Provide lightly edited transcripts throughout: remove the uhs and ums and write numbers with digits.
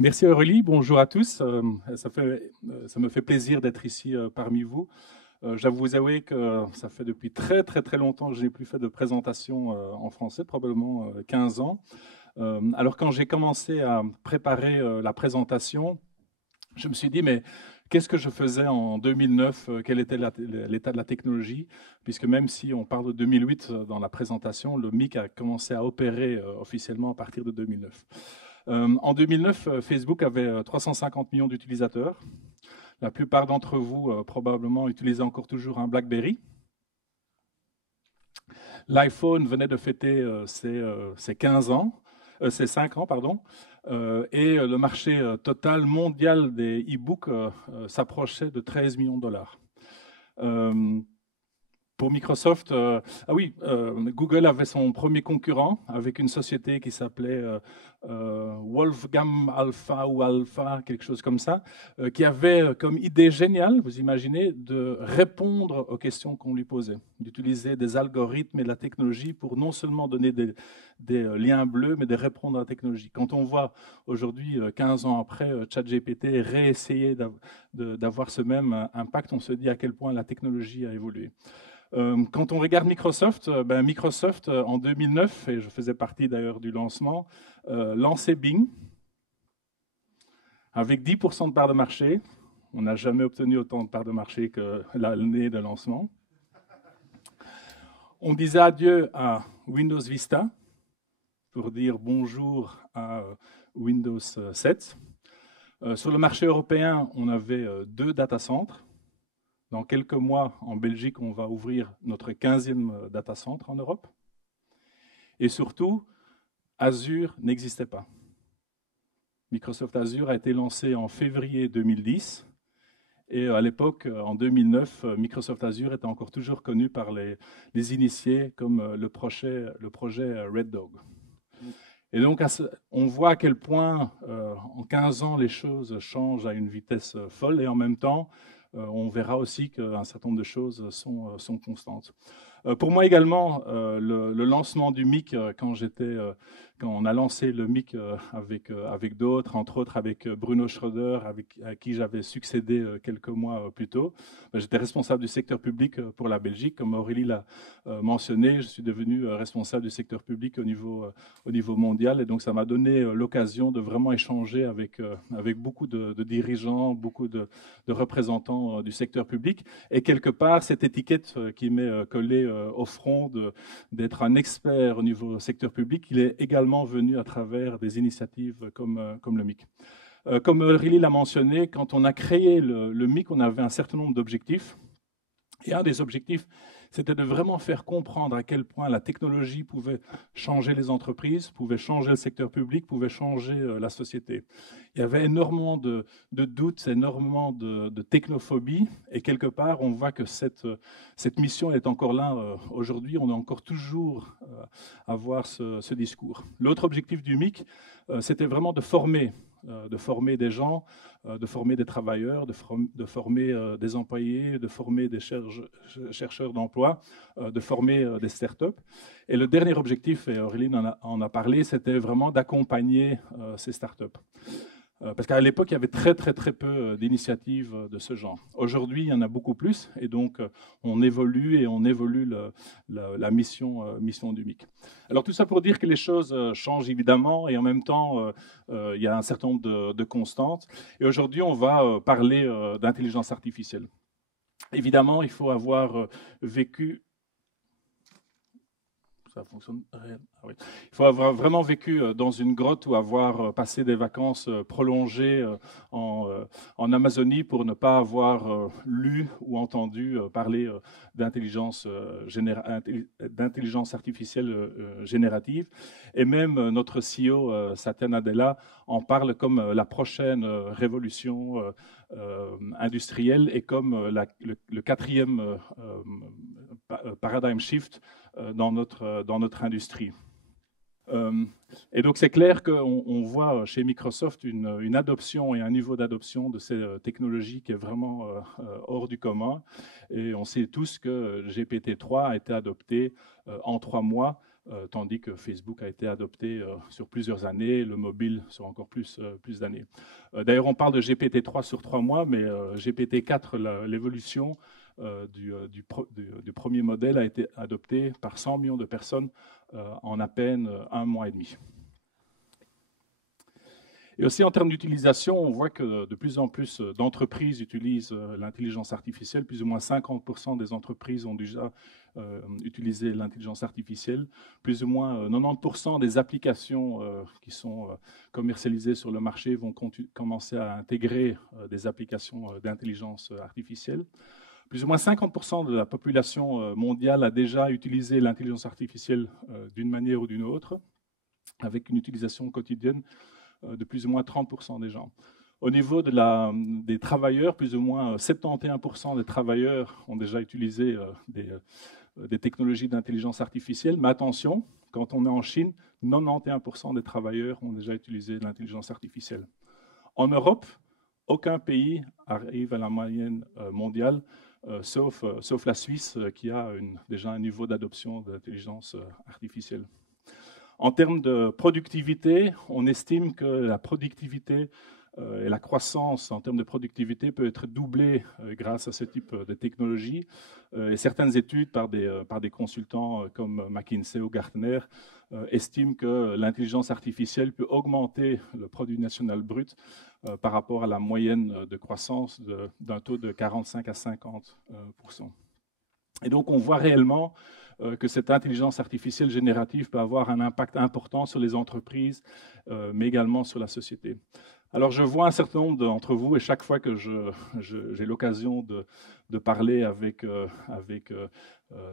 Merci Aurélie, bonjour à tous. Ça me fait plaisir d'être ici parmi vous. J'avoue vous avouer que ça fait depuis très très très longtemps que je n'ai plus fait de présentation en français, probablement 15 ans. Alors quand j'ai commencé à préparer la présentation, je me suis dit mais qu'est-ce que je faisais en 2009? Quel était l'état de la technologie? Puisque même si on parle de 2008 dans la présentation, le MIC a commencé à opérer officiellement à partir de 2009. En 2009, Facebook avait 350 millions d'utilisateurs. La plupart d'entre vous probablement utilisaient encore toujours un BlackBerry. L'iPhone venait de fêter ses 15 ans, ses 5 ans, pardon, et le marché total mondial des e-books s'approchait de 13 millions de dollars. Pour Microsoft, Google avait son premier concurrent avec une société qui s'appelait Wolfram Alpha ou Alpha, quelque chose comme ça, qui avait comme idée géniale, vous imaginez, de répondre aux questions qu'on lui posait, d'utiliser des algorithmes et de la technologie pour non seulement donner des liens bleus, mais de répondre à la technologie. Quand on voit aujourd'hui, 15 ans après, ChatGPT réessayer d'avoir ce même impact, on se dit à quel point la technologie a évolué. Quand on regarde Microsoft, Microsoft en 2009, et je faisais partie d'ailleurs du lancement, lançait Bing avec 10% de part de marché. On n'a jamais obtenu autant de part de marché que l'année de lancement. On disait adieu à Windows Vista pour dire bonjour à Windows 7. Sur le marché européen, on avait 2 data centers. Dans quelques mois, en Belgique, on va ouvrir notre 15e data center en Europe. Et surtout, Azure n'existait pas. Microsoft Azure a été lancé en février 2010. Et à l'époque, en 2009, Microsoft Azure était encore toujours connu par les initiés comme le projet Red Dog. Et donc, on voit à quel point, en 15 ans, les choses changent à une vitesse folle. Et en même temps, on verra aussi qu'un certain nombre de choses sont constantes. Pour moi également, le lancement du MIC, quand on a lancé le MIC avec d'autres, entre autres avec Bruno Schröder, à qui j'avais succédé quelques mois plus tôt, j'étais responsable du secteur public pour la Belgique. Comme Aurélie l'a mentionné, je suis devenu responsable du secteur public au niveau mondial. Et donc, ça m'a donné l'occasion de vraiment échanger avec beaucoup de dirigeants, beaucoup de représentants du secteur public. Et quelque part, cette étiquette qui m'est collée au front d'être un expert au niveau secteur public, il est également venu à travers des initiatives comme le MIC. Comme Aurélie l'a mentionné, quand on a créé le MIC, on avait un certain nombre d'objectifs. Et un des objectifs, c'était de vraiment faire comprendre à quel point la technologie pouvait changer les entreprises, pouvait changer le secteur public, pouvait changer la société. Il y avait énormément de doutes, énormément de technophobie, et quelque part, on voit que cette mission est encore là aujourd'hui. On est encore toujours à voir ce discours. L'autre objectif du MIC, c'était vraiment de former des gens, de former des travailleurs, de former des employés, de former des chercheurs d'emploi, de former des startups. Et le dernier objectif, et Aurélie en a parlé, c'était vraiment d'accompagner ces startups. Parce qu'à l'époque, il y avait très peu d'initiatives de ce genre. Aujourd'hui, il y en a beaucoup plus, et donc on évolue la mission du MIC. Alors tout ça pour dire que les choses changent évidemment, et en même temps, il y a un certain nombre de constantes. Et aujourd'hui, on va parler d'intelligence artificielle. Évidemment, il faut avoir vécu... Ça fonctionne. Ah oui. Il faut avoir vraiment vécu dans une grotte ou avoir passé des vacances prolongées en Amazonie pour ne pas avoir lu ou entendu parler d'intelligence artificielle générative. Et même notre CEO, Satya Nadella, en parle comme la prochaine révolution industrielle et comme le quatrième paradigm shift dans notre industrie. Et donc c'est clair qu'on voit chez Microsoft une adoption et un niveau d'adoption de ces technologies qui est vraiment hors du commun. Et on sait tous que GPT-3 a été adopté en 3 mois tandis que Facebook a été adopté sur plusieurs années, le mobile sur encore plus d'années. D'ailleurs, on parle de GPT-3 sur 3 mois, mais GPT-4, l'évolution du premier modèle a été adopté par 100 millions de personnes en à peine 1 mois et demi. Et aussi en termes d'utilisation, on voit que de plus en plus d'entreprises utilisent l'intelligence artificielle. Plus ou moins 50% des entreprises ont déjà utilisé l'intelligence artificielle. Plus ou moins 90% des applications qui sont commercialisées sur le marché vont commencer à intégrer des applications d'intelligence artificielle. Plus ou moins 50% de la population mondiale a déjà utilisé l'intelligence artificielle d'une manière ou d'une autre, avec une utilisation quotidienne de plus ou moins 30% des gens. Au niveau des travailleurs, plus ou moins 71% des travailleurs ont déjà utilisé des technologies d'intelligence artificielle. Mais attention, quand on est en Chine, 91% des travailleurs ont déjà utilisé l'intelligence artificielle. En Europe, aucun pays arrive à la moyenne mondiale, sauf la Suisse, qui a déjà un niveau d'adoption de l'intelligence artificielle. En termes de productivité, on estime que la productivité et la croissance en termes de productivité peut être doublée grâce à ce type de technologie. Et certaines études par des consultants comme McKinsey ou Gartner estiment que l'intelligence artificielle peut augmenter le produit national brut par rapport à la moyenne de croissance d'un taux de 45 à 50%. Et donc on voit réellement que cette intelligence artificielle générative peut avoir un impact important sur les entreprises, mais également sur la société. Alors je vois un certain nombre d'entre vous, et chaque fois que j'ai l'occasion de parler avec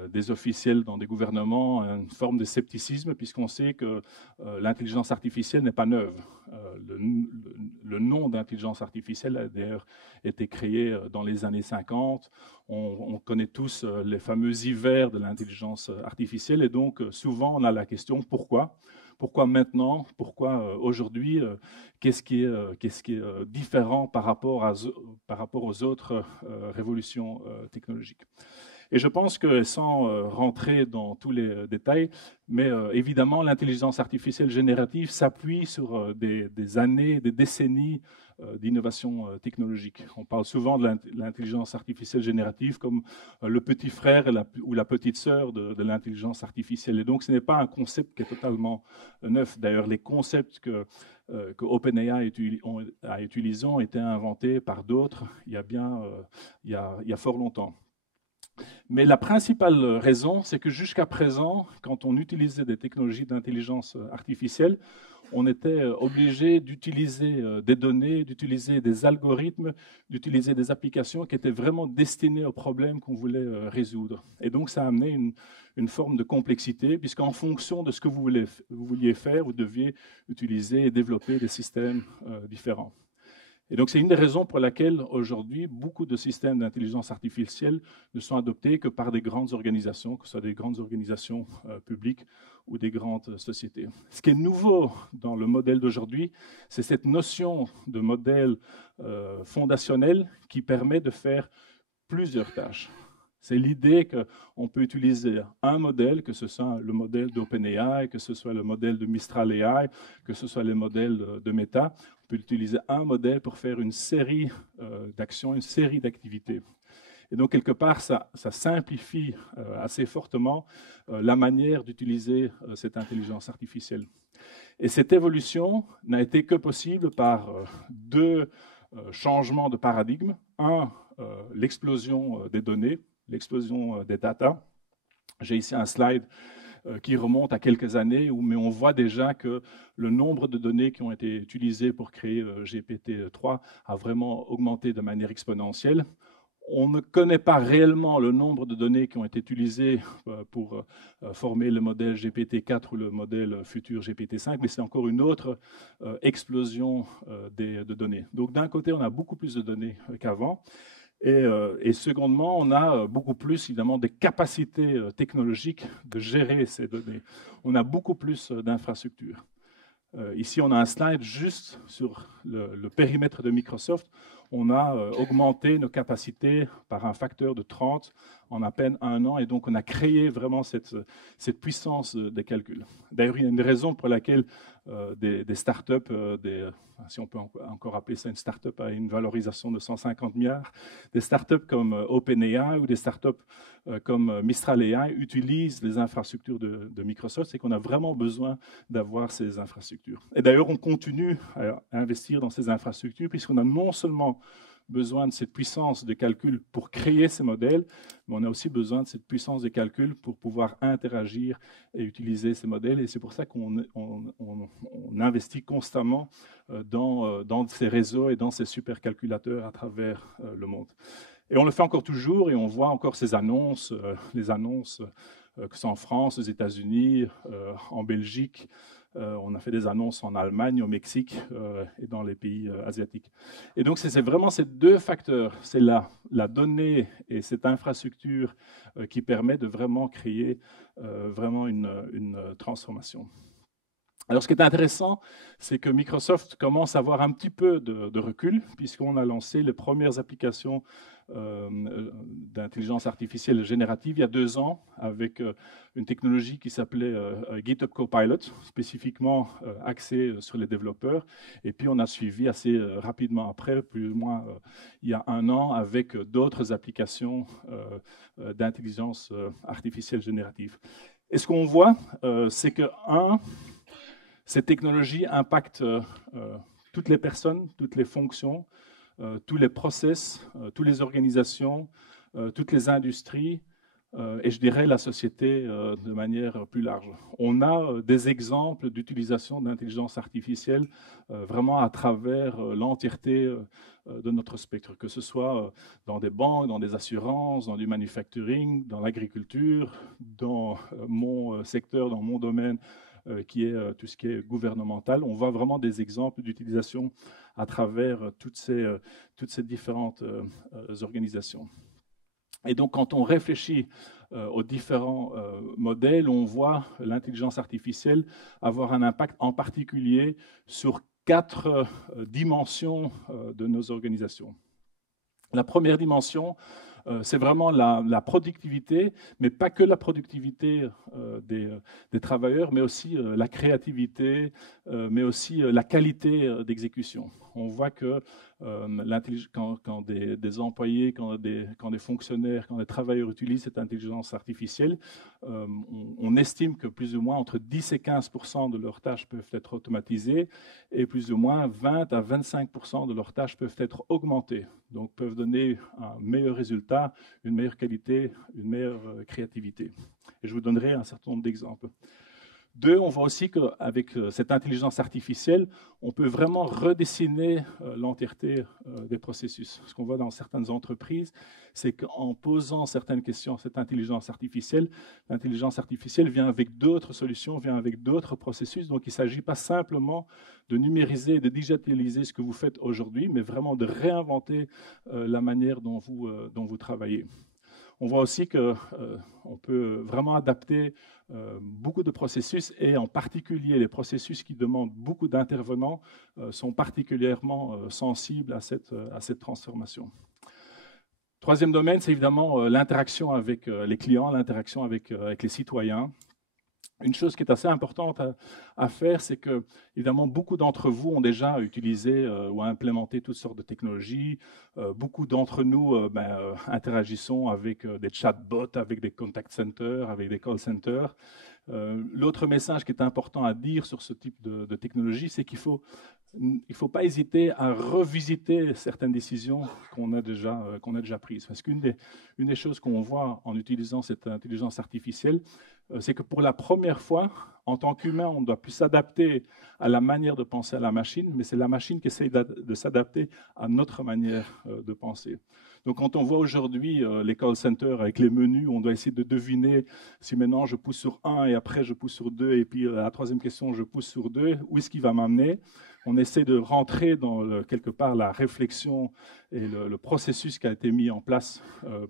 des officiels dans des gouvernements, une forme de scepticisme, puisqu'on sait que l'intelligence artificielle n'est pas neuve. Le nom d'intelligence artificielle a d'ailleurs été créé dans les années 50. On connaît tous les fameux hivers de l'intelligence artificielle, et donc souvent on a la question pourquoi ? Pourquoi maintenant? Pourquoi aujourd'hui? Qu'est-ce qui est différent par rapport aux autres révolutions technologiques? Et je pense que, sans rentrer dans tous les détails, mais évidemment, l'intelligence artificielle générative s'appuie sur des années, des décennies d'innovation technologique. On parle souvent de l'intelligence artificielle générative comme le petit frère ou la petite sœur de l'intelligence artificielle. Et donc, ce n'est pas un concept qui est totalement neuf. D'ailleurs, les concepts que OpenAI a utilisés ont été inventés par d'autres il y a fort longtemps. Mais la principale raison, c'est que jusqu'à présent, quand on utilisait des technologies d'intelligence artificielle, on était obligé d'utiliser des données, d'utiliser des algorithmes, d'utiliser des applications qui étaient vraiment destinées aux problèmes qu'on voulait résoudre. Et donc, ça a amené une forme de complexité, puisqu'en fonction de ce que vous vouliez faire, vous deviez utiliser et développer des systèmes différents. Et donc, c'est une des raisons pour laquelle, aujourd'hui, beaucoup de systèmes d'intelligence artificielle ne sont adoptés que par des grandes organisations, que ce soit des grandes organisations publiques ou des grandes sociétés. Ce qui est nouveau dans le modèle d'aujourd'hui, c'est cette notion de modèle fondationnel qui permet de faire plusieurs tâches. C'est l'idée qu'on peut utiliser un modèle, que ce soit le modèle d'OpenAI, que ce soit le modèle de Mistral AI, que ce soit les modèles de Meta. On peut utiliser un modèle pour faire une série d'actions, une série d'activités. Et donc, quelque part, ça simplifie assez fortement la manière d'utiliser cette intelligence artificielle. Et cette évolution n'a été que possible par deux changements de paradigme. Un, l'explosion des données, l'explosion des data. J'ai ici un slide qui remonte à quelques années, mais on voit déjà que le nombre de données qui ont été utilisées pour créer GPT-3 a vraiment augmenté de manière exponentielle. On ne connaît pas réellement le nombre de données qui ont été utilisées pour former le modèle GPT-4 ou le modèle futur GPT-5, mais c'est encore une autre explosion de données. Donc d'un côté, on a beaucoup plus de données qu'avant. Et secondement, on a beaucoup plus, évidemment, des capacités technologiques de gérer ces données. On a beaucoup plus d'infrastructures. Ici, on a un slide juste sur le périmètre de Microsoft. On a augmenté nos capacités par un facteur de 30 en à peine 1 an, et donc on a créé vraiment cette puissance des calculs. D'ailleurs, il y a une raison pour laquelle des startups, si on peut encore appeler ça une startup à une valorisation de 150 milliards, des startups comme OpenAI ou des startups comme Mistral AI utilisent les infrastructures de Microsoft, c'est qu'on a vraiment besoin d'avoir ces infrastructures. Et d'ailleurs, on continue à investir dans ces infrastructures puisqu'on a non seulement besoin de cette puissance de calcul pour créer ces modèles, mais on a aussi besoin de cette puissance de calcul pour pouvoir interagir et utiliser ces modèles. Et c'est pour ça qu'on investit constamment dans ces réseaux et dans ces supercalculateurs à travers le monde. Et on le fait encore toujours et on voit encore ces annonces, les annonces que ce soit en France, aux États-Unis, en Belgique. On a fait des annonces en Allemagne, au Mexique et dans les pays asiatiques. Et donc, c'est vraiment ces deux facteurs, c'est la donnée et cette infrastructure qui permet de vraiment créer vraiment une transformation. Alors, ce qui est intéressant, c'est que Microsoft commence à avoir un petit peu de recul, puisqu'on a lancé les premières applications d'intelligence artificielle générative il y a 2 ans, avec une technologie qui s'appelait GitHub Copilot, spécifiquement axée sur les développeurs. Et puis, on a suivi assez rapidement après, plus ou moins il y a 1 an, avec d'autres applications d'intelligence artificielle générative. Et ce qu'on voit, c'est que, cette technologie impacte toutes les personnes, toutes les fonctions, tous les process, toutes les organisations, toutes les industries, et je dirais la société de manière plus large. On a des exemples d'utilisation d'intelligence artificielle vraiment à travers l'entièreté de notre spectre, que ce soit dans des banques, dans des assurances, dans du manufacturing, dans l'agriculture, dans mon secteur, dans mon domaine, qui est tout ce qui est gouvernemental. On voit vraiment des exemples d'utilisation à travers toutes ces différentes organisations. Et donc, quand on réfléchit aux différents modèles, on voit l'intelligence artificielle avoir un impact en particulier sur 4 dimensions de nos organisations. La première dimension, c'est vraiment la productivité, mais pas que la productivité des travailleurs, mais aussi la créativité, mais aussi la qualité d'exécution. On voit que quand des employés, quand des fonctionnaires, quand des travailleurs utilisent cette intelligence artificielle, on estime que plus ou moins entre 10 et 15% de leurs tâches peuvent être automatisées et plus ou moins 20 à 25% de leurs tâches peuvent être augmentées, donc peuvent donner un meilleur résultat, une meilleure qualité, une meilleure créativité. Et je vous donnerai un certain nombre d'exemples. 2, on voit aussi qu'avec cette intelligence artificielle, on peut vraiment redessiner l'entièreté des processus. Ce qu'on voit dans certaines entreprises, c'est qu'en posant certaines questions à cette intelligence artificielle, l'intelligence artificielle vient avec d'autres solutions, vient avec d'autres processus. Donc, il ne s'agit pas simplement de numériser, de digitaliser ce que vous faites aujourd'hui, mais vraiment de réinventer la manière dont vous travaillez. On voit aussi qu'on peut vraiment adapter beaucoup de processus et en particulier les processus qui demandent beaucoup d'intervenants sont particulièrement sensibles à cette transformation. Troisième domaine, c'est évidemment l'interaction avec les clients, l'interaction avec les citoyens. Une chose qui est assez importante à faire, c'est que, évidemment, beaucoup d'entre vous ont déjà utilisé ou implémenté toutes sortes de technologies. Beaucoup d'entre nous interagissons avec des chatbots, avec des contact centers, avec des call centers. L'autre message qui est important à dire sur ce type de technologie, c'est qu'il ne faut pas hésiter à revisiter certaines décisions qu'on a déjà prises. Parce qu'une des choses qu'on voit en utilisant cette intelligence artificielle, c'est que pour la première fois, en tant qu'humain, on ne doit plus s'adapter à la manière de penser à la machine, mais c'est la machine qui essaie de s'adapter à notre manière de penser. Donc, quand on voit aujourd'hui les call centers avec les menus, on doit essayer de deviner si maintenant je pousse sur 1 et après je pousse sur 2 et puis la troisième question, je pousse sur 2, où est-ce qu'il va m'amener? On essaie de rentrer dans quelque part la réflexion et le processus qui a été mis en place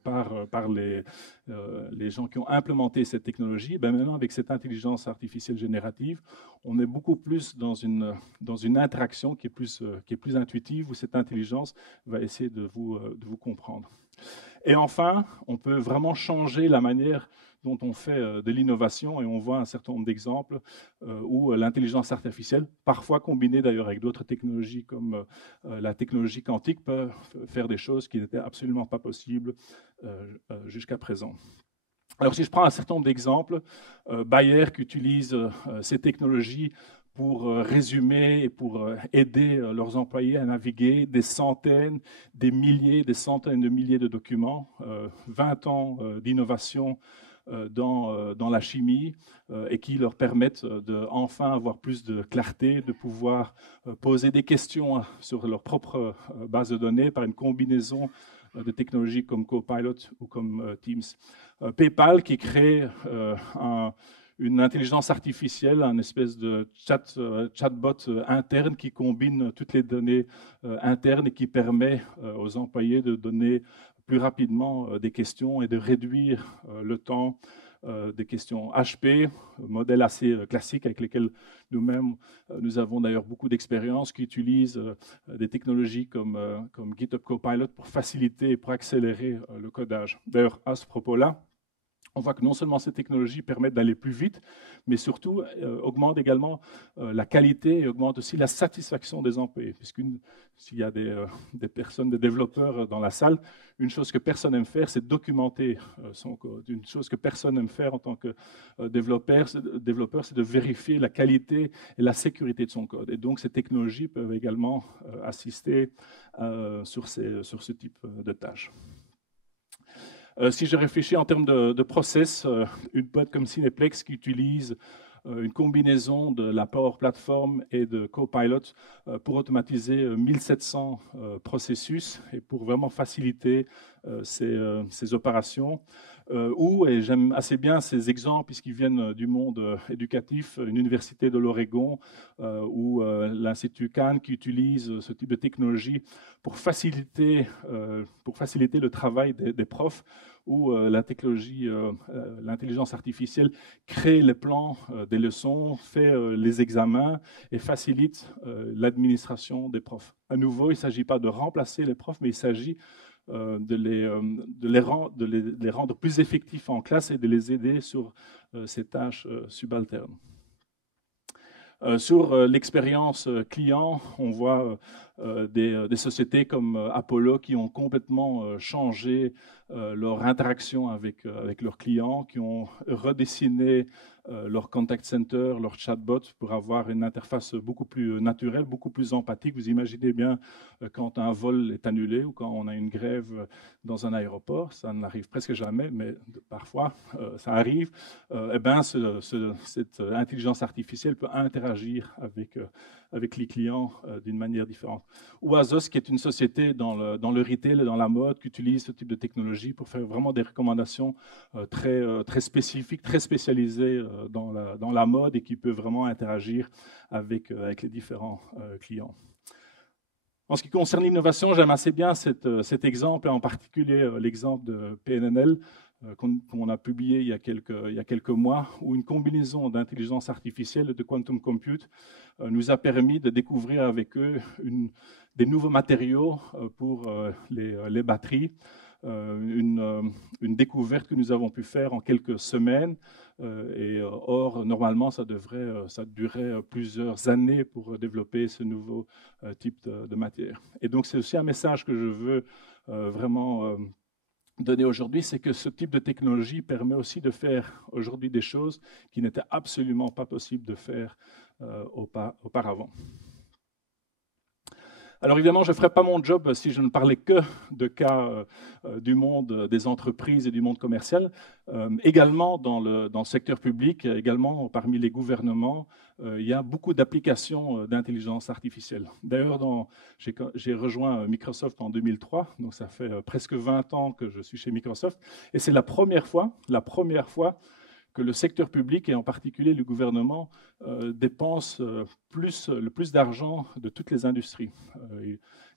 par les gens qui ont implémenté cette technologie. Ben maintenant, avec cette intelligence artificielle générative, on est beaucoup plus dans une interaction qui est plus intuitive, où cette intelligence va essayer de vous comprendre. Et enfin, on peut vraiment changer la manière dont on fait de l'innovation, et on voit un certain nombre d'exemples où l'intelligence artificielle, parfois combinée d'ailleurs avec d'autres technologies comme la technologie quantique, peut faire des choses qui n'étaient absolument pas possibles jusqu'à présent. Alors si je prends un certain nombre d'exemples, Bayer qui utilise ces technologies pour résumer et pour aider leurs employés à naviguer des centaines, des milliers, des centaines de milliers de documents, 20 ans d'innovation dans la chimie et qui leur permettent de enfin avoir plus de clarté, de pouvoir poser des questions sur leur propre base de données par une combinaison de technologies comme Copilot ou comme Teams. PayPal qui crée une intelligence artificielle, un espèce de chatbot interne qui combine toutes les données internes et qui permet aux employés de donner plus rapidement des questions et de réduire le temps des questions HP, modèle assez classique avec lesquels nous-mêmes, nous avons d'ailleurs beaucoup d'expérience, qui utilisent des technologies comme GitHub Copilot pour faciliter et pour accélérer le codage. D'ailleurs, à ce propos-là, on voit que non seulement ces technologies permettent d'aller plus vite, mais surtout augmentent également la qualité et augmentent aussi la satisfaction des employés. Puisque s'il y a des personnes, des développeurs dans la salle, une chose que personne n'aime faire, c'est documenter son code. Une chose que personne n'aime faire en tant que développeur, c'est de vérifier la qualité et la sécurité de son code. Et donc, ces technologies peuvent également assister sur ce type de tâches. Si je réfléchis en termes de process, une boîte comme Cineplex qui utilise une combinaison de la Power Platform et de Copilot pour automatiser 1700 processus et pour vraiment faciliter ces opérations. Et j'aime assez bien ces exemples puisqu'ils viennent du monde éducatif, une université de l'Oregon ou l'Institut Khan qui utilise ce type de technologie pour faciliter le travail des profs, où la technologie, l'intelligence artificielle crée les plans des leçons, fait les examens et facilite l'administration des profs. À nouveau, il ne s'agit pas de remplacer les profs, mais il s'agit de les rendre plus effectifs en classe et de les aider sur ces tâches subalternes. Sur l'expérience client, on voit des sociétés comme Apollo qui ont complètement changé leur interaction avec leurs clients, qui ont redessiné leur contact center, leur chatbot pour avoir une interface beaucoup plus naturelle, beaucoup plus empathique. Vous imaginez bien quand un vol est annulé ou quand on a une grève dans un aéroport, ça n'arrive presque jamais, mais parfois ça arrive. Cette intelligence artificielle peut interagir avec les clients d'une manière différente. Ou Asos, qui est une société dans le retail et dans la mode, qui utilise ce type de technologie pour faire vraiment des recommandations très spécifiques, très spécialisées dans la mode et qui peut vraiment interagir avec les différents clients. En ce qui concerne l'innovation, j'aime assez bien cet exemple, et en particulier l'exemple de PNNL, qu'on a publié il y a quelques mois, où une combinaison d'intelligence artificielle et de quantum compute nous a permis de découvrir avec eux des nouveaux matériaux pour les batteries, une découverte que nous avons pu faire en quelques semaines. Or, normalement, ça durait plusieurs années pour développer ce nouveau type de matière. Et donc, c'est aussi un message que je veux vraiment donner aujourd'hui, c'est que ce type de technologie permet aussi de faire aujourd'hui des choses qui n'étaient absolument pas possibles de faire auparavant. Alors évidemment, je ne ferais pas mon job si je ne parlais que de cas du monde des entreprises et du monde commercial. Également dans le secteur public, également parmi les gouvernements, il y a beaucoup d'applications d'intelligence artificielle. D'ailleurs, j'ai rejoint Microsoft en 2003, donc ça fait presque 20 ans que je suis chez Microsoft, et c'est la première fois que le secteur public, et en particulier le gouvernement, dépense le plus d'argent de toutes les industries.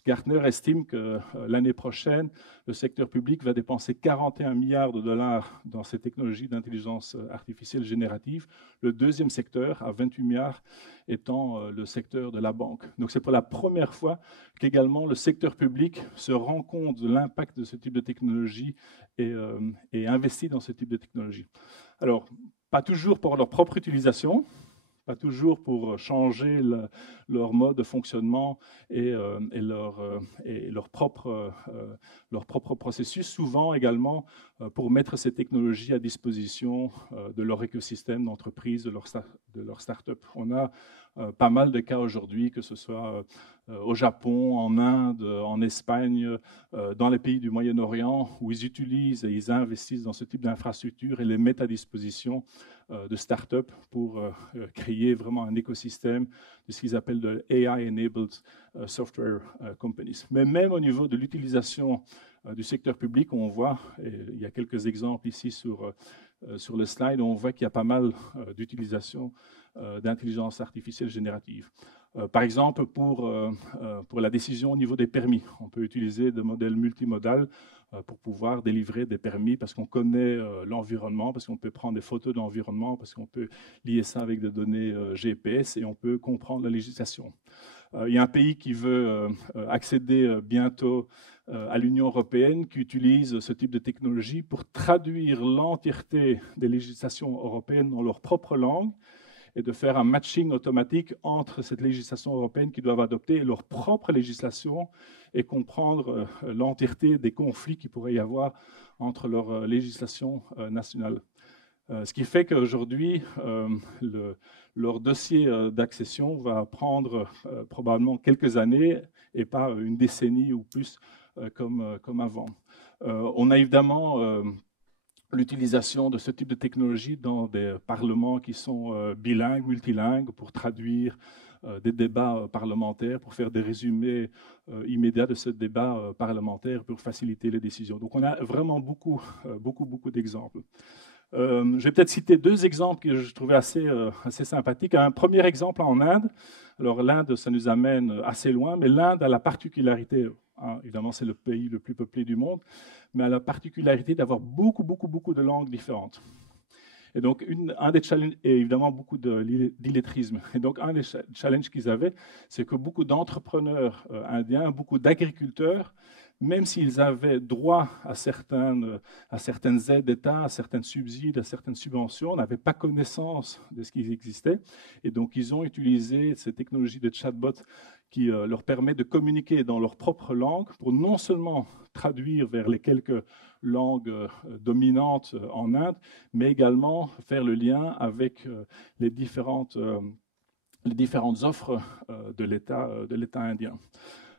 Gartner estime que l'année prochaine, le secteur public va dépenser 41 milliards de dollars dans ces technologies d'intelligence artificielle générative. Le deuxième secteur, à 28 milliards, étant le secteur de la banque. Donc c'est pour la première fois qu'également le secteur public se rend compte de l'impact de ce type de technologie et investit dans ce type de technologie. Alors, pas toujours pour leur propre utilisation, pas toujours pour changer leur mode de fonctionnement et leur propre processus, souvent également pour mettre ces technologies à disposition de leur écosystème d'entreprise, de leur start-up. On a pas mal de cas aujourd'hui, que ce soit au Japon, en Inde, en Espagne, dans les pays du Moyen-Orient, où ils utilisent et ils investissent dans ce type d'infrastructures et les mettent à disposition de start-up pour créer vraiment un écosystème de ce qu'ils appellent de AI-enabled software companies. Mais même au niveau de l'utilisation du secteur public, on voit, et il y a quelques exemples ici sur le slide, on voit qu'il y a pas mal d'utilisation d'intelligence artificielle générative. Par exemple, pour la décision au niveau des permis, on peut utiliser des modèles multimodaux pour pouvoir délivrer des permis parce qu'on connaît l'environnement, parce qu'on peut prendre des photos de l'environnement, parce qu'on peut lier ça avec des données GPS et on peut comprendre la législation. Il y a un pays qui veut accéder bientôt à l'Union européenne qui utilise ce type de technologie pour traduire l'entièreté des législations européennes dans leur propre langue et de faire un matching automatique entre cette législation européenne qu'ils doivent adopter et leur propre législation et comprendre l'entièreté des conflits qu'il pourrait y avoir entre leur législation nationale. Ce qui fait qu'aujourd'hui, leur dossier d'accession va prendre probablement quelques années et pas une décennie ou plus comme avant. On a évidemment l'utilisation de ce type de technologie dans des parlements qui sont bilingues, multilingues, pour traduire des débats parlementaires, pour faire des résumés immédiats de ce débat parlementaire, pour faciliter les décisions. Donc on a vraiment beaucoup d'exemples. Je vais peut-être citer deux exemples que je trouvais assez sympathiques. Un premier exemple en Inde. Alors l'Inde, ça nous amène assez loin, mais l'Inde a la particularité, évidemment c'est le pays le plus peuplé du monde, mais a la particularité d'avoir beaucoup de langues différentes. Et donc, un des challenges, et évidemment beaucoup d'illettrisme. Et donc, un des challenges qu'ils avaient, c'est que beaucoup d'entrepreneurs indiens, beaucoup d'agriculteurs, même s'ils avaient droit à certaines aides d'État, à certains subsides, à certaines subventions, n'avaient pas connaissance de ce qui existait. Et donc, ils ont utilisé ces technologies de chatbot qui leur permet de communiquer dans leur propre langue pour non seulement traduire vers les quelques langues dominantes en Inde, mais également faire le lien avec les différentes offres de l'État indien.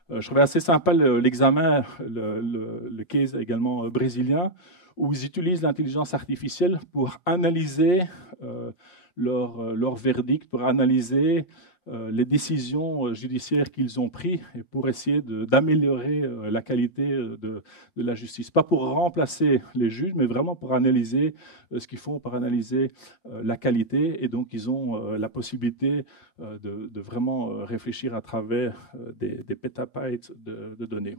Je trouvais assez sympa l'examen, le case également brésilien, où ils utilisent l'intelligence artificielle pour analyser leur verdict, pour analyser les décisions judiciaires qu'ils ont prises et pour essayer d'améliorer la qualité de la justice. Pas pour remplacer les juges, mais vraiment pour analyser ce qu'ils font, pour analyser la qualité. Et donc, ils ont la possibilité de vraiment réfléchir à travers des pétabytes de données.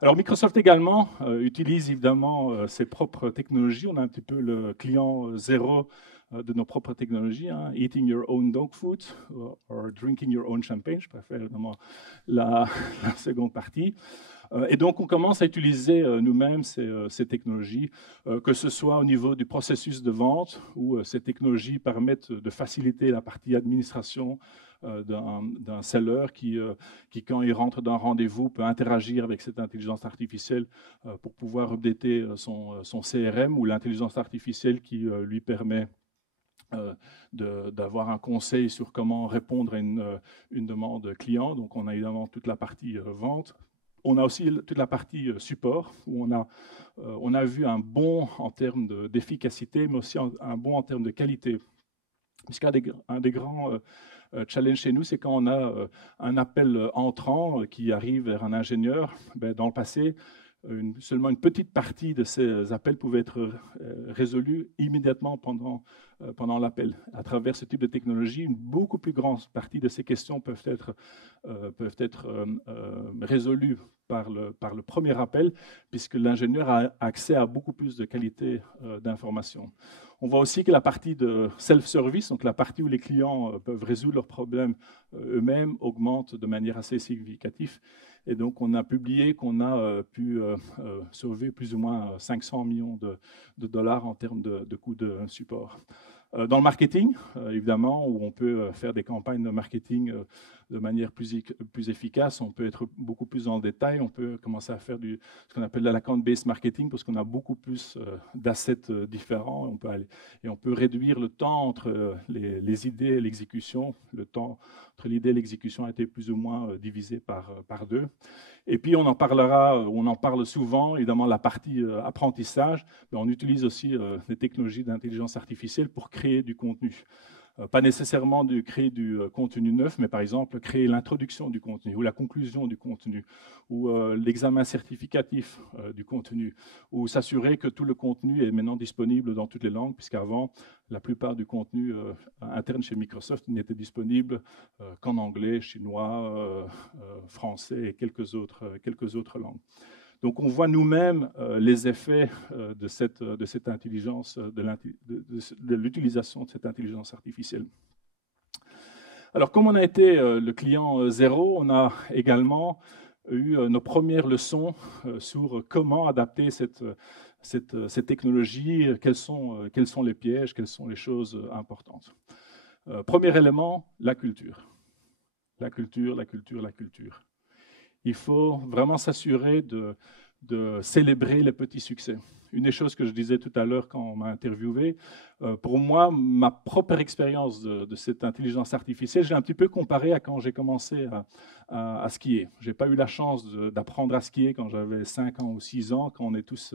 Alors, Microsoft également utilise évidemment ses propres technologies. On a un petit peu le client zéro de nos propres technologies, eating your own dog food or drinking your own champagne, je préfère évidemment la seconde partie. Et donc, on commence à utiliser nous-mêmes ces technologies, que ce soit au niveau du processus de vente, où ces technologies permettent de faciliter la partie administration d'un seller qui, quand il rentre d'un rendez-vous, peut interagir avec cette intelligence artificielle pour pouvoir updater son CRM, ou l'intelligence artificielle qui lui permet d'avoir un conseil sur comment répondre à une demande client. Donc, on a évidemment toute la partie vente. On a aussi toute la partie support, où on a vu un bond en termes d'efficacité, mais aussi un bond en termes de qualité. Puisqu'un des grands challenges chez nous, c'est quand on a un appel entrant qui arrive vers un ingénieur. Dans le passé, seulement une petite partie de ces appels pouvaient être résolus immédiatement pendant pendant l'appel. À travers ce type de technologie, une beaucoup plus grande partie de ces questions peuvent être résolues par le premier appel, puisque l'ingénieur a accès à beaucoup plus de qualité d'information. On voit aussi que la partie de self-service, donc la partie où les clients peuvent résoudre leurs problèmes eux-mêmes, augmente de manière assez significative. Et donc, on a publié qu'on a pu sauver plus ou moins 500 millions de dollars en termes de coûts de support. Dans le marketing, évidemment, où on peut faire des campagnes de marketing de manière plus efficace, on peut être beaucoup plus dans le détail, on peut commencer à faire ce qu'on appelle de l'account-based marketing, parce qu'on a beaucoup plus d'assets différents, et on peut réduire le temps entre les idées et l'exécution. Le temps entre l'idée et l'exécution a été plus ou moins divisé par deux. Et puis, on en parle souvent, évidemment, la partie apprentissage, mais on utilise aussi des technologies d'intelligence artificielle pour créer du contenu. Pas nécessairement créer du contenu neuf, mais par exemple, créer l'introduction du contenu, ou la conclusion du contenu, ou l'examen certificatif du contenu, ou s'assurer que tout le contenu est maintenant disponible dans toutes les langues, puisqu'avant, la plupart du contenu interne chez Microsoft n'était disponible qu'en anglais, chinois, français et quelques autres langues. Donc on voit nous-mêmes les effets de cette intelligence, de l'utilisation de cette intelligence artificielle. Alors comme on a été le client zéro, on a également eu nos premières leçons sur comment adapter cette technologie, quels sont les pièges, quelles sont les choses importantes. Premier élément, la culture. La culture. Il faut vraiment s'assurer de célébrer les petits succès. Une des choses que je disais tout à l'heure quand on m'a interviewé, pour moi, ma propre expérience de cette intelligence artificielle, j'ai un petit peu comparé à quand j'ai commencé à skier. Je n'ai pas eu la chance d'apprendre à skier quand j'avais 5 ans ou 6 ans, quand on est tous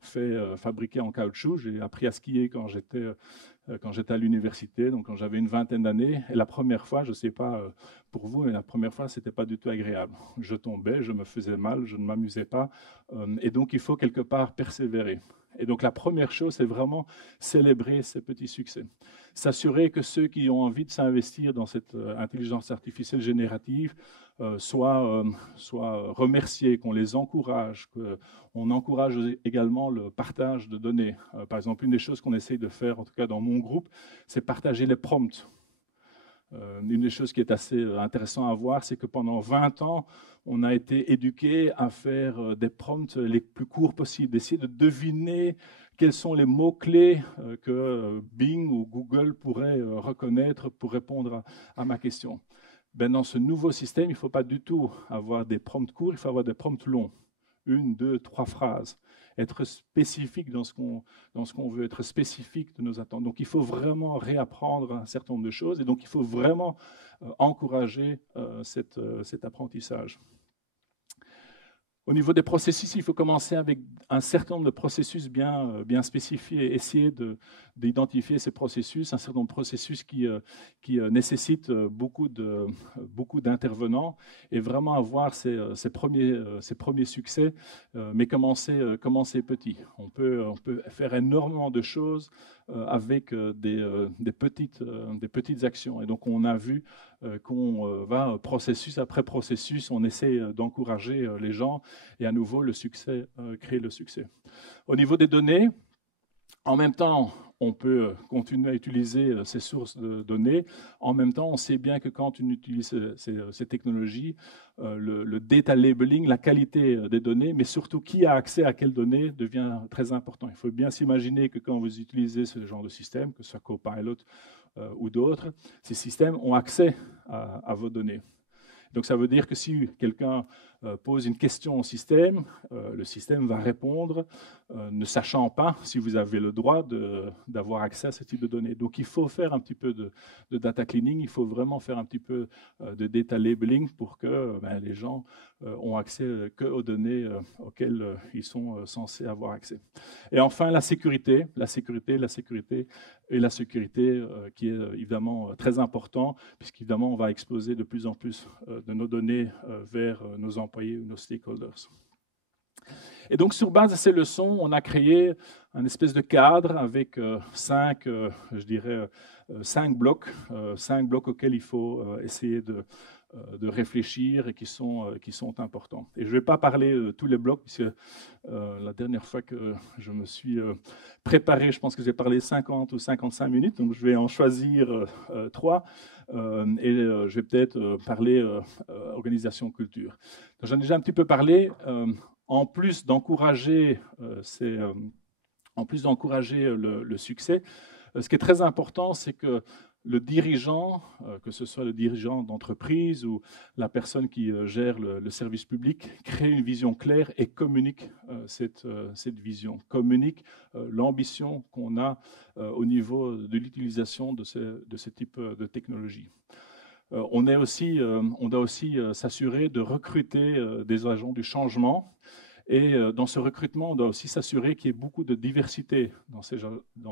fabriqués en caoutchouc. J'ai appris à skier quand j'étais à l'université, donc quand j'avais une vingtaine d'années. Et la première fois, je ne sais pas pour vous, mais la première fois, ce n'était pas du tout agréable. Je tombais, je me faisais mal, je ne m'amusais pas. Et donc, il faut quelque part persévérer. Et donc, la première chose, c'est vraiment célébrer ces petits succès. S'assurer que ceux qui ont envie de s'investir dans cette intelligence artificielle générative soient remerciés, qu'on les encourage, qu'on encourage également le partage de données. Par exemple, une des choses qu'on essaye de faire, en tout cas dans mon groupe, c'est partager les prompts. Une des choses qui est assez intéressant à voir, c'est que pendant 20 ans, on a été éduqué à faire des prompts les plus courts possibles, d'essayer de deviner quels sont les mots-clés que Bing ou Google pourraient reconnaître pour répondre à ma question. Ben, dans ce nouveau système, il ne faut pas du tout avoir des prompts courts, il faut avoir des prompts longs. 1, 2, 3 phrases. Être spécifique dans ce qu'on veut, être spécifique de nos attentes. Donc, il faut vraiment réapprendre un certain nombre de choses et donc il faut vraiment encourager cet apprentissage. Au niveau des processus, il faut commencer avec un certain nombre de processus bien spécifiés et essayer d'identifier ces processus, un certain nombre de processus qui nécessitent beaucoup d'intervenants et vraiment avoir ces premiers succès, mais commencer petit. On peut faire énormément de choses avec des petites actions. Et donc, on a vu qu'on va processus après processus, on essaie d'encourager les gens et à nouveau, le succès crée le succès. Au niveau des données, en même temps, on peut continuer à utiliser ces sources de données. En même temps, on sait bien que quand on utilise ces technologies, le data labeling, la qualité des données, mais surtout qui a accès à quelles données devient très important. Il faut bien s'imaginer que quand vous utilisez ce genre de système, que ce soit Copilot ou d'autres, ces systèmes ont accès à vos données. Donc ça veut dire que si quelqu'un pose une question au système, le système va répondre, ne sachant pas si vous avez le droit d'avoir accès à ce type de données. Donc il faut faire un petit peu de data cleaning, il faut vraiment faire un petit peu de data labeling pour que les gens ont accès qu'aux données auxquelles ils sont censés avoir accès. Et enfin, la sécurité qui est évidemment très important, puisqu'évidemment on va exposer de plus en plus de nos données vers nos employés ou nos stakeholders. Et donc, sur base de ces leçons, on a créé un espèce de cadre avec cinq blocs, 5 blocs auxquels il faut essayer de réfléchir et qui sont importants. Et je ne vais pas parler de tous les blocs, puisque la dernière fois que je me suis préparé, je pense que j'ai parlé 50 ou 55 minutes, donc je vais en choisir 3. Et je vais peut-être parler organisation culture. J'en ai déjà un petit peu parlé. En plus d'encourager le succès, ce qui est très important, c'est que le dirigeant, que ce soit le dirigeant d'entreprise ou la personne qui gère le service public, crée une vision claire et communique cette vision, communique l'ambition qu'on a au niveau de l'utilisation de ce type de technologie. On doit aussi s'assurer de recruter des agents du changement. Et dans ce recrutement, on doit aussi s'assurer qu'il y ait beaucoup de diversité dans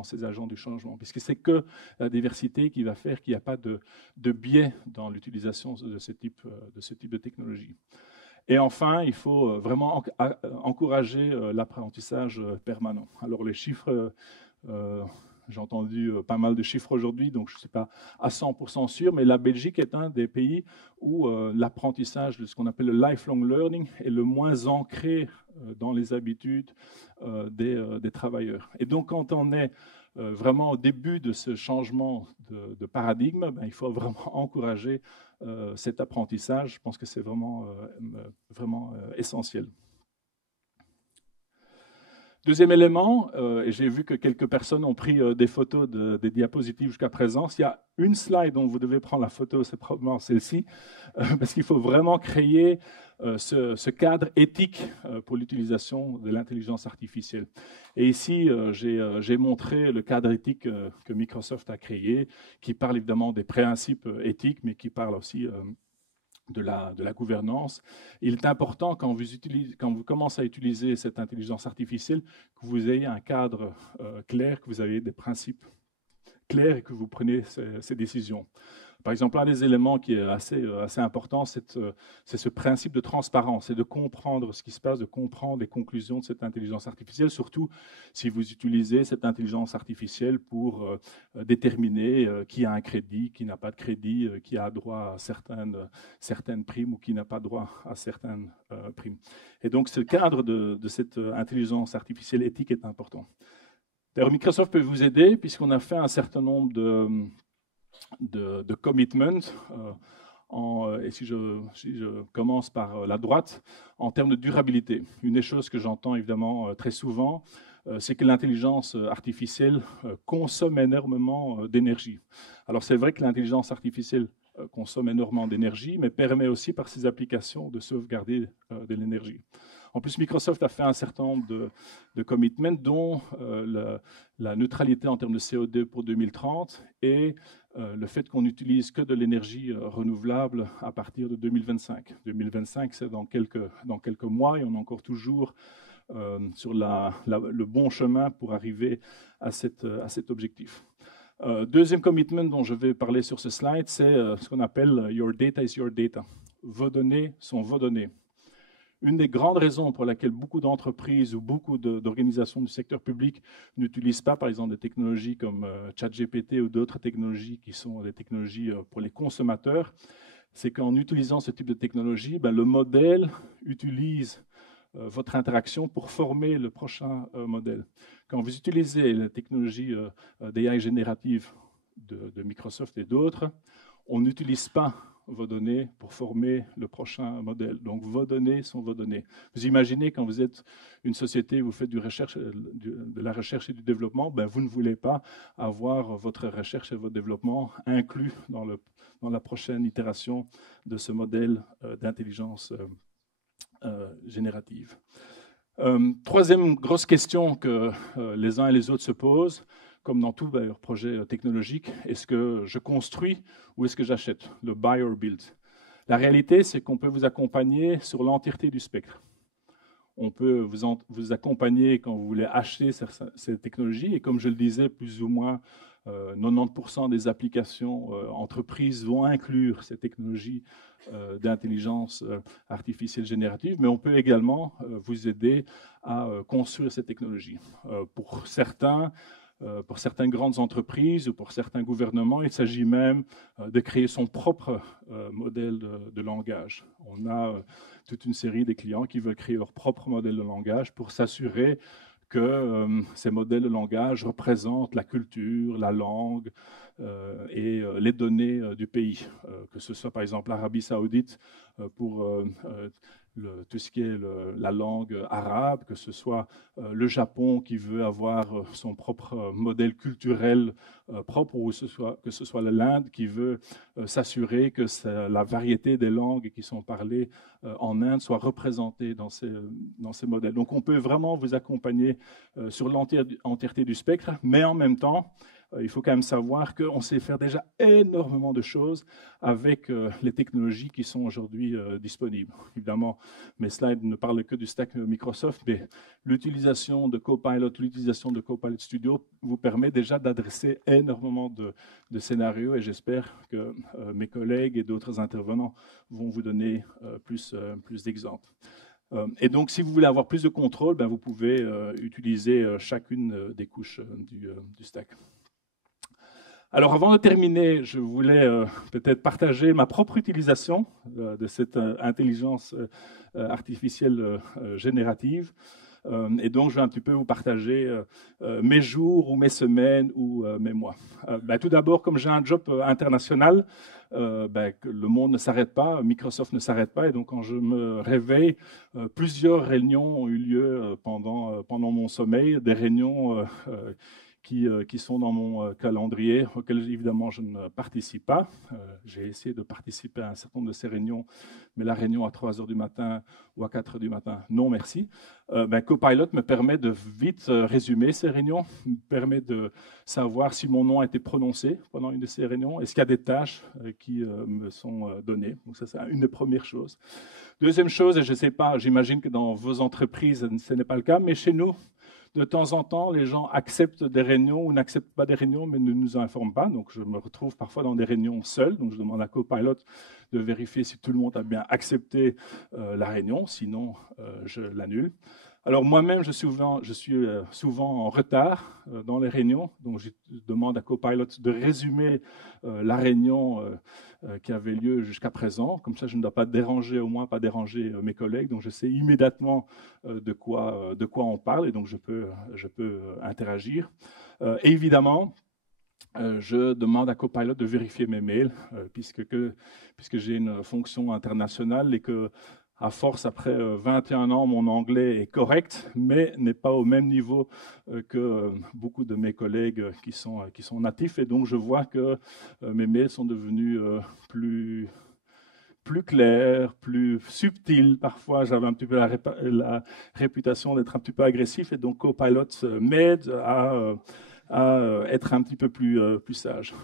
ces agents du changement, puisque c'est que la diversité qui va faire qu'il n'y a pas de biais dans l'utilisation de ce type de technologie. Et enfin, il faut vraiment encourager l'apprentissage permanent. Alors les chiffres, j'ai entendu pas mal de chiffres aujourd'hui, donc je ne suis pas à 100% sûr, mais la Belgique est un des pays où l'apprentissage de ce qu'on appelle le lifelong learning est le moins ancré dans les habitudes des travailleurs. Et donc, quand on est vraiment au début de ce changement de paradigme, il faut vraiment encourager cet apprentissage. Je pense que c'est vraiment essentiel. Deuxième élément, et j'ai vu que quelques personnes ont pris des photos des diapositives jusqu'à présent. S'il y a une slide dont vous devez prendre la photo, c'est probablement celle-ci, parce qu'il faut vraiment créer ce cadre éthique pour l'utilisation de l'intelligence artificielle. Et ici, j'ai montré le cadre éthique que Microsoft a créé, qui parle évidemment des principes éthiques, mais qui parle aussi de la gouvernance. Il est important, quand vous commencez à utiliser cette intelligence artificielle, que vous ayez un cadre clair, que vous ayez des principes clairs et que vous preniez ces décisions. Par exemple, un des éléments qui est assez important, c'est ce principe de transparence et de comprendre ce qui se passe, de comprendre les conclusions de cette intelligence artificielle, surtout si vous utilisez cette intelligence artificielle pour déterminer qui a un crédit, qui n'a pas de crédit, qui a droit à certaines primes ou qui n'a pas droit à certaines primes. Et donc, ce cadre de cette intelligence artificielle éthique est important. D'ailleurs, Microsoft peut vous aider puisqu'on a fait un certain nombre de commitments, et si je commence par la droite, en termes de durabilité. Une des choses que j'entends évidemment très souvent, c'est que l'intelligence artificielle consomme énormément d'énergie. Alors c'est vrai que l'intelligence artificielle consomme énormément d'énergie, mais permet aussi par ses applications de sauvegarder de l'énergie. En plus, Microsoft a fait un certain nombre de commitments, dont la neutralité en termes de CO2 pour 2030 et le fait qu'on n'utilise que de l'énergie renouvelable à partir de 2025. 2025, c'est dans quelques mois et on est encore toujours sur le bon chemin pour arriver à cet objectif. Deuxième commitment dont je vais parler sur ce slide, c'est ce qu'on appelle « Your data is your data ». Vos données sont vos données. Une des grandes raisons pour lesquelles beaucoup d'entreprises ou beaucoup d'organisations du secteur public n'utilisent pas, par exemple, des technologies comme ChatGPT ou d'autres technologies qui sont des technologies pour les consommateurs, c'est qu'en utilisant ce type de technologie, le modèle utilise votre interaction pour former le prochain modèle. Quand vous utilisez la technologie d'AI générative de Microsoft et d'autres, on n'utilise pas vos données pour former le prochain modèle. Donc, vos données sont vos données. Vous imaginez, quand vous êtes une société, vous faites de la recherche et du développement, vous ne voulez pas avoir votre recherche et votre développement inclus dans la prochaine itération de ce modèle d'intelligence générative. Troisième grosse question que les uns et les autres se posent, comme dans tout projet technologique, est-ce que je construis ou est-ce que j'achète, le buy or build? La réalité, c'est qu'on peut vous accompagner sur l'entièreté du spectre. On peut vous accompagner quand vous voulez acheter ces technologies. Et comme je le disais, plus ou moins 90% des applications entreprises vont inclure ces technologies d'intelligence artificielle générative, mais on peut également vous aider à construire ces technologies. Pour certaines grandes entreprises ou pour certains gouvernements, il s'agit même de créer son propre modèle de langage. On a toute une série de clients qui veulent créer leur propre modèle de langage pour s'assurer que ces modèles de langage représentent la culture, la langue et les données du pays, que ce soit par exemple l'Arabie Saoudite pour tout ce qui est la langue arabe, que ce soit le Japon qui veut avoir son propre modèle culturel propre, ou que ce soit l'Inde qui veut s'assurer que la variété des langues qui sont parlées en Inde soit représentée dans ces modèles. Donc on peut vraiment vous accompagner sur l'entièreté du spectre, mais en même temps, il faut quand même savoir qu'on sait faire déjà énormément de choses avec les technologies qui sont aujourd'hui disponibles. Évidemment, mes slides ne parlent que du stack Microsoft, mais l'utilisation de Copilot, l'utilisation de Copilot Studio vous permet déjà d'adresser énormément de scénarios, et j'espère que mes collègues et d'autres intervenants vont vous donner plus d'exemples. Et donc, si vous voulez avoir plus de contrôle, vous pouvez utiliser chacune des couches du stack. Alors, avant de terminer, je voulais peut-être partager ma propre utilisation de cette intelligence artificielle générative. Et donc, je vais un petit peu vous partager mes jours ou mes semaines ou mes mois. Tout d'abord, comme j'ai un job international, que le monde ne s'arrête pas, Microsoft ne s'arrête pas. Et donc, quand je me réveille, plusieurs réunions ont eu lieu pendant mon sommeil, des réunions qui sont dans mon calendrier, auxquels évidemment je ne participe pas. J'ai essayé de participer à un certain nombre de ces réunions, mais la réunion à 3 heures du matin ou à 4 heures du matin, non merci. Copilot me permet de vite résumer ces réunions, me permet de savoir si mon nom a été prononcé pendant une de ces réunions, est-ce qu'il y a des tâches qui me sont données. Donc ça, c'est une des premières choses. Deuxième chose, et je ne sais pas, j'imagine que dans vos entreprises, ce n'est pas le cas, mais chez nous, de temps en temps, les gens acceptent des réunions ou n'acceptent pas des réunions, mais ne nous informent pas. Donc, je me retrouve parfois dans des réunions seul. Donc, je demande à Copilot de vérifier si tout le monde a bien accepté la réunion. Sinon, je l'annule. Alors, moi-même, je suis souvent en retard dans les réunions. Donc, je demande à Copilot de résumer la réunion qui avait lieu jusqu'à présent. Comme ça, je ne dois pas déranger, au moins pas déranger mes collègues. Donc, je sais immédiatement de quoi on parle, et donc je peux interagir. Et évidemment, je demande à Copilot de vérifier mes mails, puisque j'ai une fonction internationale et que, à force, après 21 ans, mon anglais est correct, mais n'est pas au même niveau que beaucoup de mes collègues qui sont natifs. Et donc, je vois que mes mails sont devenus plus clairs, plus subtils. Parfois, j'avais un petit peu la réputation d'être un petit peu agressif. Et donc, Copilot m'aide à être un petit peu plus sage.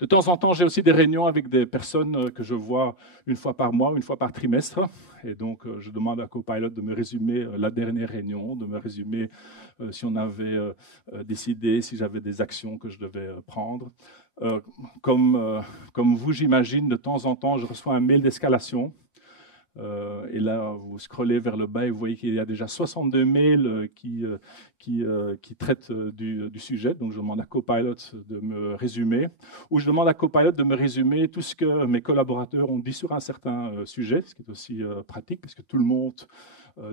De temps en temps, j'ai aussi des réunions avec des personnes que je vois une fois par mois, une fois par trimestre. Et donc, je demande à Copilot de me résumer la dernière réunion, de me résumer si on avait décidé, si j'avais des actions que je devais prendre. Comme vous, j'imagine, de temps en temps, je reçois un mail d'escalation. Et là, vous scrollez vers le bas et vous voyez qu'il y a déjà 62 mails qui traitent du sujet. Donc, je demande à Copilot de me résumer. Ou je demande à Copilot de me résumer tout ce que mes collaborateurs ont dit sur un certain sujet, ce qui est aussi pratique, parce que tout le monde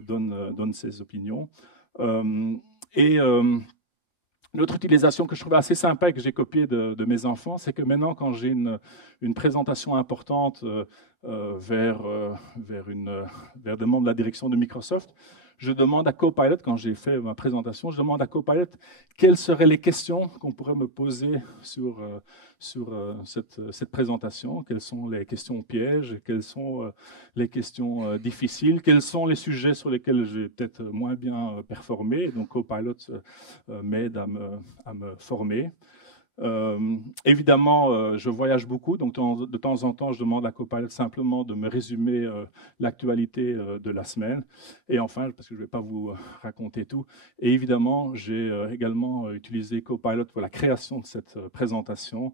donne ses opinions. Notre utilisation que je trouve assez sympa et que j'ai copiée de mes enfants, c'est que maintenant, quand j'ai une présentation importante vers des membres de la direction de Microsoft, je demande à Copilot, quand j'ai fait ma présentation, je demande à Copilot quelles seraient les questions qu'on pourrait me poser sur cette présentation, quelles sont les questions pièges, quelles sont les questions difficiles, quels sont les sujets sur lesquels j'ai peut-être moins bien performé. Donc Copilot m'aide à me former. Évidemment, je voyage beaucoup, donc de temps en temps, je demande à Copilot simplement de me résumer l'actualité de la semaine. Et enfin, parce que je ne vais pas vous raconter tout, et évidemment, j'ai également utilisé Copilot pour la création de cette présentation.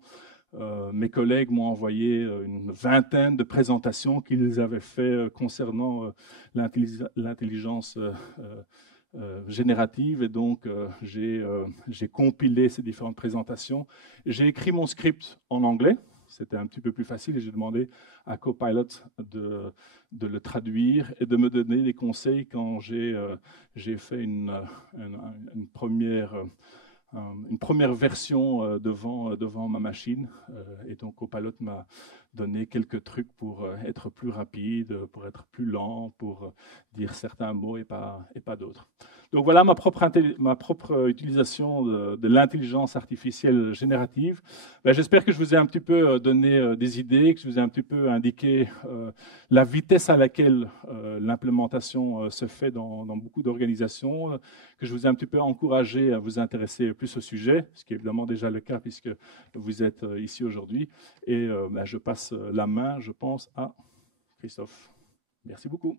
Mes collègues m'ont envoyé une vingtaine de présentations qu'ils avaient fait concernant l'intelligence générative, et donc j'ai compilé ces différentes présentations. J'ai écrit mon script en anglais, c'était un petit peu plus facile, et j'ai demandé à Copilot de le traduire et de me donner des conseils quand j'ai fait une première version devant ma machine. Et donc Copilot m'a donné quelques trucs pour être plus rapide, pour être plus lent, pour dire certains mots et pas d'autres. Donc voilà ma propre utilisation de l'intelligence artificielle générative. J'espère que je vous ai un petit peu donné des idées, que je vous ai un petit peu indiqué la vitesse à laquelle l'implémentation se fait dans beaucoup d'organisations, que je vous ai un petit peu encouragé à vous intéresser plus au sujet, ce qui est évidemment déjà le cas puisque vous êtes ici aujourd'hui. Et je passe la main, je pense, à Christophe. Merci beaucoup.